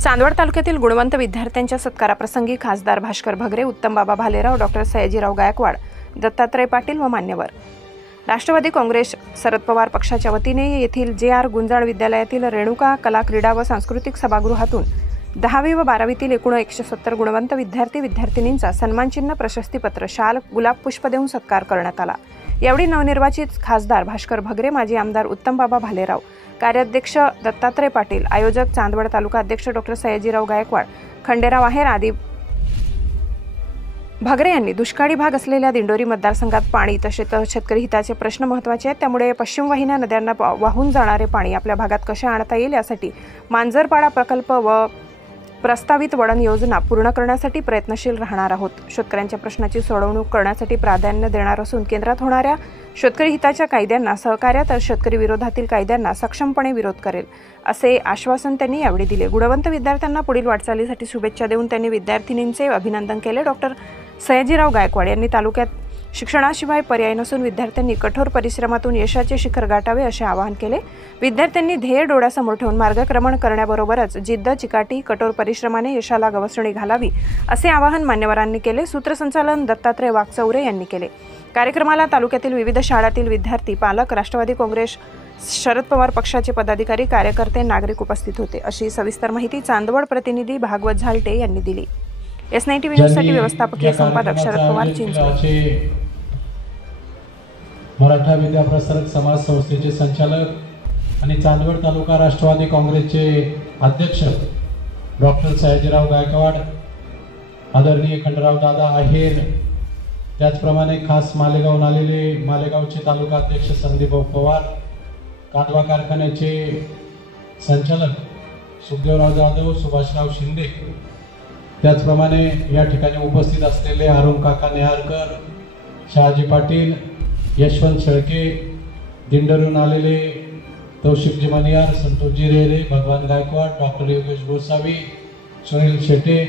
चांदवड तालुक्यातील गुणवंत विद्यार्थ्यांच्या सत्काराप्रसंगी खासदार भास्कर भगरे, उत्तम बाबा भालेराव, डॉक्टर सयाजीराव गायकवाड, दत्तात्रय पाटील व मान्यवर. राष्ट्रवादी काँग्रेस शरद पवार पक्षाच्या वतीने येथील जे.आर. गुंजाळ विद्यालयातील रेणुका कला क्रीडा व सांस्कृतिक सभागृहातून 10वी व 12वीतील एकूण 170 गुणवंत विद्यार्थी-विद्यार्थिनींचा सन्मानचिन्ह, प्रशस्तीपत्र, शाल, गुलाब पुष्प देऊन सत्कार करण्यात आला. यावेळी नवनिर्वाचित खासदार भास्कर भगरे, माजी आमदार उत्तम बाबा भालेराव, कार्याध्यक्ष दत्तात्रय पाटील, आयोजक चांदवड तालुका अध्यक्ष डॉक्टर सयाजीराव गायकवाड, खंडेराव आहेर आदी. भगरे यांनी दुष्काळी भाग असलेल्या दिंडोरी मतदारसंघात पाणी तसेच शेतकरी हिताचे प्रश्न महत्त्वाचे आहेत, त्यामुळे पश्चिम वाहिन्या नद्यांना वाहून जाणारे पाणी आपल्या भागात कसे आणता येईल यासाठी मांजरपाडा प्रकल्प व प्रस्तावित वळण योजना पूर्ण करण्यासाठी प्रयत्नशील राहणार आहोत. शेतकऱ्यांच्या प्रश्नाची सोडवणूक करण्यासाठी प्राधान्य देणार असून केंद्रात होणाऱ्या शेतकरी हिताच्या कायद्यांना सहकार्य तर शेतकरी विरोधातील कायद्यांना सक्षमपणे विरोध करेल, असे आश्वासन त्यांनी यावेळी दिले. गुणवंत विद्यार्थ्यांना पुढील वाटचालीसाठी शुभेच्छा देऊन त्यांनी विद्यार्थिनींचे अभिनंदन केले. डॉक्टर सयाजीराव गायकवाड यांनी तालुक्यात शिक्षणाशिवाय पर्याय नसून विद्यार्थ्यांनी कठोर परिश्रमातून यशाचे शिखर गाठावे असे आवाहन केले. विद्यार्थ्यांनी ध्येय डोळ्यासमोर ठेवून मार्गक्रमण करण्याबरोबरच जिद्द, चिकाटी, कठोर परिश्रमाने यशाला गवसणी घालावी असे आवाहन मान्यवरांनी केले. सूत्रसंचालन दत्तात्रय वाघचौरे यांनी केले. कार्यक्रमाला तालुक्यातील विविध शाळांतील विद्यार्थी, पालक, राष्ट्रवादी काँग्रेस शरद पवार पक्षाचे पदाधिकारी, कार्यकर्ते, नागरिक उपस्थित होते, अशी सविस्तर माहिती चांदवड प्रतिनिधी भागवत झालटे यांनी दिली. S90 न्यूजसाठी व्यवस्थापकीय संपादक शरद पवार, चिंचवड. मराठा विद्या प्रसारक समाज संस्थेचे संचालक आणि चांदवड तालुका राष्ट्रवादी काँग्रेसचे अध्यक्ष डॉक्टर सयाजीराव गायकवाड, आदरणीय खंडेराव दादा आहेर, त्याचप्रमाणे खास मालेगावहून आलेले मालेगावचे तालुका अध्यक्ष संदीप पवार, कांदवा कारखान्याचे संचालक सुखदेवराव जाधव, सुभाषराव शिंदे, त्याचप्रमाणे या ठिकाणी उपस्थित असलेले अरुण काका नेहारकर, शहाजी पाटील, यशवंत शेळके, दिंडोरीहून आलेले तौशिकजी मनियार, संतोषजी रेरे, भगवान गायकवाड, डॉक्टर योगेश गोसावी, सुनील शेटे,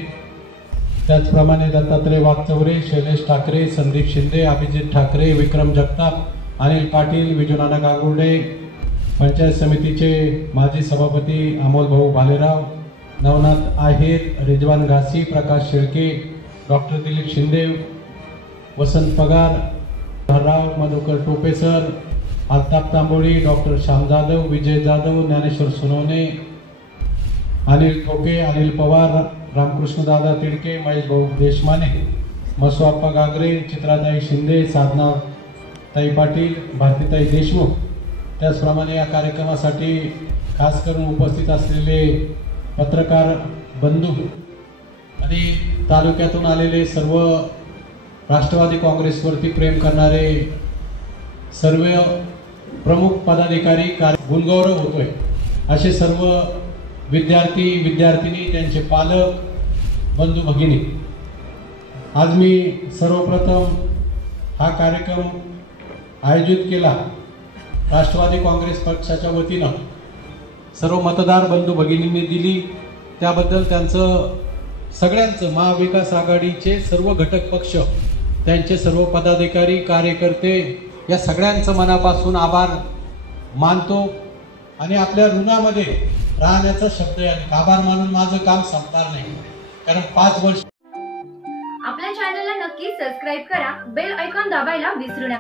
त्याचप्रमाणे दत्तात्रय वाघचौरे, शैलेश ठाकरे, संदीप शिंदे, अभिजित ठाकरे, विक्रम जगताप, अनिल पाटील, विजूनाना गांगुर्डे, पंचायत समितीचे माजी सभापती अमोल भाऊ भालेराव, नवनाथ आहेर, रिजवान घासी, प्रकाश शेळके, डॉक्टर दिलीप शिंदे, वसंत पगार, राव, मधुकर टोपे सर, अल्ताफ तांबोळी, डॉक्टर श्याम जाधव, विजय जाधव, ज्ञानेश्वर सोनवणे, अनिल ठोके, अनिल पवार, रामकृष्ण दादा तिडके, महेश भाऊ देशमाने, मसुआप्पा गागरे, चित्राताई शिंदे, साधना ताई पाटील, भारतीताई देशमुख, त्याचप्रमाणे या कार्यक्रमासाठी खास करून उपस्थित असलेले पत्रकार बंधू आणि तालुक्यातून आलेले सर्व राष्ट्रवादी काँग्रेसवरती प्रेम करणारे सर्व प्रमुख पदाधिकारी, गुणगौरव होतोय असे सर्व विद्यार्थी, विद्यार्थिनी, त्यांचे पालक, बंधू भगिनी, आज मी सर्वप्रथम हा कार्यक्रम आयोजित केला राष्ट्रवादी काँग्रेस पक्षाच्या वतीनं सर्व मतदार बंधू भगिनींनी दिली, त्याबद्दल त्यांचं सगळ्यांचं महाविकास आघाडीचे सर्व घटक पक्ष, त्यांचे सर्व पदाधिकारी, कार्यकर्ते या सगळ्यांचं मनापासून आभार मानतो आणि आपल्या ऋणामध्ये राहण्याचा शब्द आहे. आभार मानून माझं काम संपणार नाही, कारण 5 वर्ष. आपल्या चॅनलला नक्की सबस्क्राइब करा, बेल आयकॉन दाबायला विसरू नका.